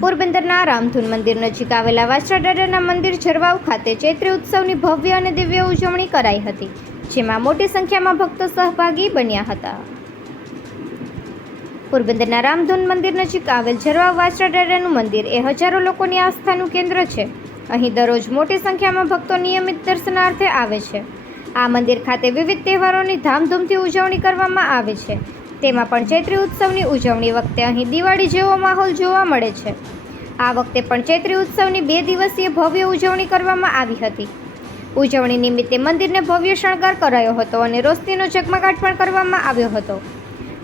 પોરબંદરના રામધૂન મંદિર નજીક આવેલા વાછરા મંદિર ઝરવાવ ખાતે ચૈત્રી ઉત્સવની ભવ્ય અને દિવ્ય ઉજવણી કરાઈ હતી, જેમાં મોટી સંખ્યામાં ભક્તો સહભાગી બન્યા હતા. પોરબંદરના રામધૂન મંદિર નજીક આવેલ ઝરવાવ વાછરા મંદિર એ હજારો લોકોની આસ્થાનું કેન્દ્ર છે. અહીં દરરોજ મોટી સંખ્યામાં ભક્તો નિયમિત દર્શનાર્થે આવે છે. આ મંદિર ખાતે વિવિધ તહેવારોની ધામધૂમથી ઉજવણી કરવામાં આવે છે. તેમાં પણ ચૈત્રી ઉત્સવની ઉજવણી વખતે અહીં દિવાળી જેવો માહોલ જોવા મળે છે. આ વખતે પણ ચૈત્રી ઉત્સવની બે દિવસીય ભવ્ય ઉજવણી કરવામાં આવી હતી. ઉજવણી નિમિત્તે મંદિરને ભવ્ય શણગાર કરાયો હતો અને રોશનીનો ઝગમગાટ પણ કરવામાં આવ્યો હતો.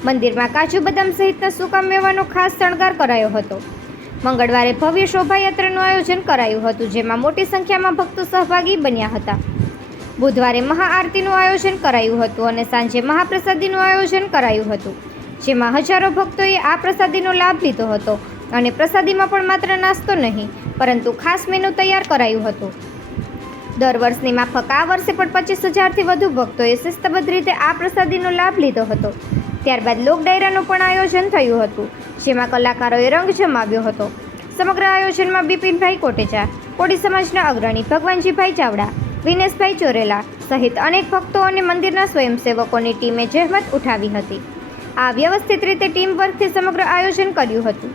મંદિરમાં કાજુ બદામ સહિતના સૂકા મેવાનો ખાસ શણગાર કરાયો હતો. મંગળવારે ભવ્ય શોભાયાત્રાનું આયોજન કરાયું હતું, જેમાં મોટી સંખ્યામાં ભક્તો સહભાગી બન્યા હતા. બુધવારે મહાઆરતીનું આયોજન કરાયું હતું અને સાંજે મહાપ્રસાદીનું આયોજન કરાયું હતું, જેમાં હજારો ભક્તોએ આ પ્રસાદીનો લાભ લીધો હતો અને પ્રસાદીમાં પણ માત્ર નાસ્તો નહીં, પરંતુ ખાસ મેનુ તૈયાર કરાયું હતું. દર વર્ષની માફક આ વર્ષે પણ પચીસ હજારથી વધુ ભક્તોએ શિસ્તબદ્ધ રીતે આ પ્રસાદીનો લાભ લીધો હતો. ત્યારબાદ લોક ડાયરાનું પણ આયોજન થયું હતું, જેમાં કલાકારોએ રંગ જમાવ્યો હતો. સમગ્ર આયોજનમાં બિપિનભાઈ કોટેચા, કોડી સમાજના અગ્રણી ભગવાનજીભાઈ ચાવડા વિનેશભાઈ ચોરેલા સહિત અનેક ભક્તો અને મંદિરના સ્વયંસેવકોની ટીમે જહેમત ઉઠાવી હતી. આ વ્યવસ્થિત રીતે ટીમ વર્કથી સમગ્ર આયોજન કર્યું હતું.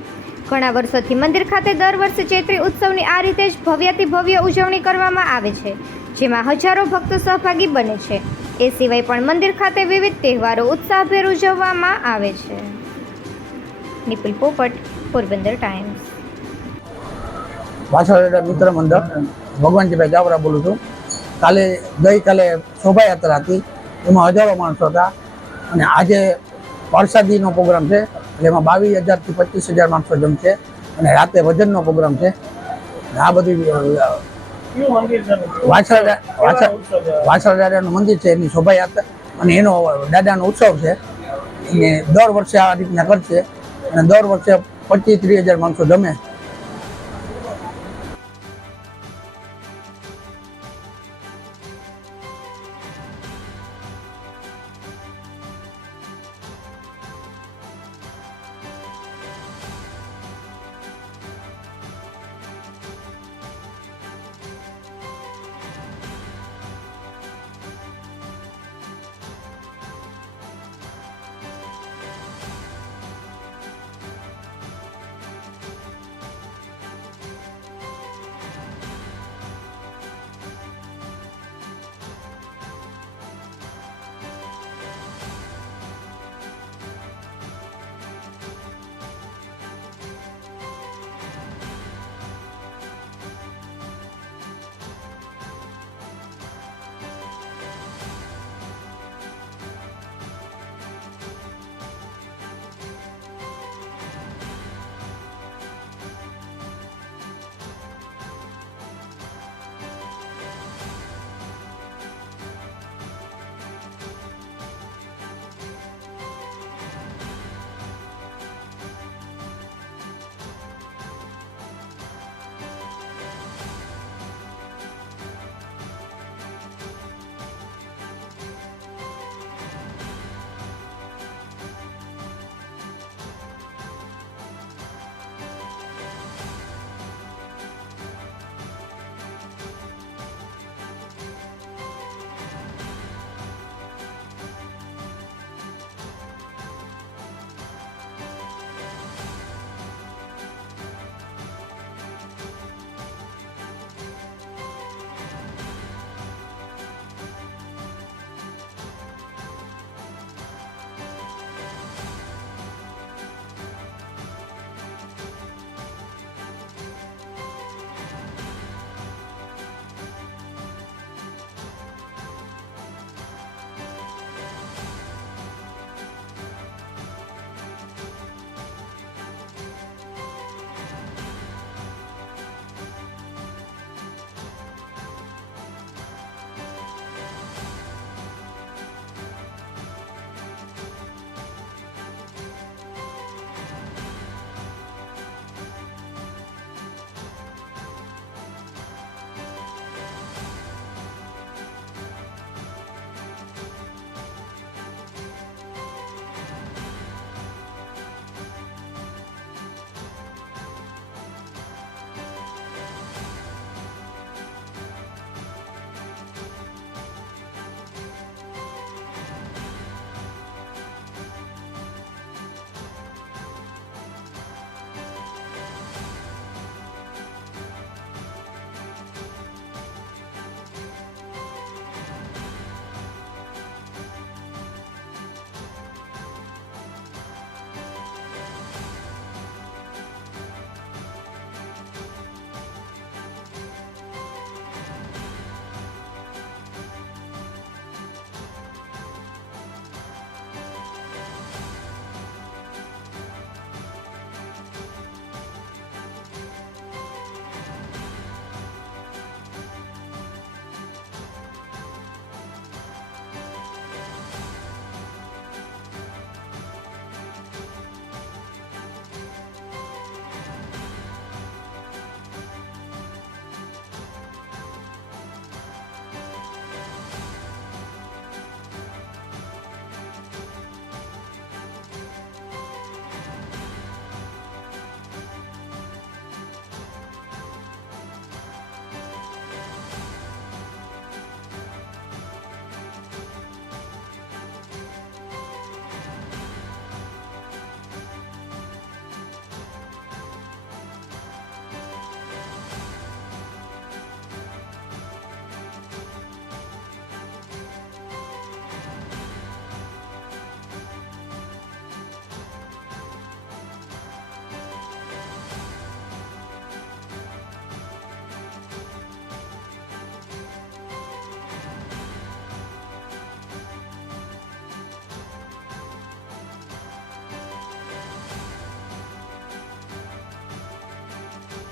ઘણા વર્ષોથી મંદિર ખાતે દર વર્ષે ચૈત્રી ઉત્સવની આ રીતે જ ભવ્યાતિ ભવ્ય ઉજવણી કરવામાં આવે છે, જેમાં હજારો ભક્તો સહભાગી બને છે. એ સિવાય પણ મંદિર ખાતે વિવિધ તહેવારો ઉત્સાહભેર ઉજવવામાં આવે છે. નિપુલ પોપટ, પોરબંદર ટાઈમ્સ. વાછરડા મિત્ર મંડળ, ભગવાનજીભાઈ ચાવડા બોલું છું. કાલે ગઈકાલે શોભાયાત્રા હતી. એમાં હજારો માણસો હતા. અને આજે વરસાદીનો પ્રોગ્રામ છે. એટલે એમાં બાવીસ હજારથી પચીસ હજાર માણસો જમશે. અને રાતે ભજનનો પ્રોગ્રામ છે. આ બધી છે? વાછરડા દાદાનું મંદિર છે એની શોભાયાત્રા. અને એનો દાદાનો ઉત્સવ છે. અને દર વર્ષે આ રીતના કરશે. અને દર વર્ષે પચીસ ત્રીસ હજાર માણસો જમે.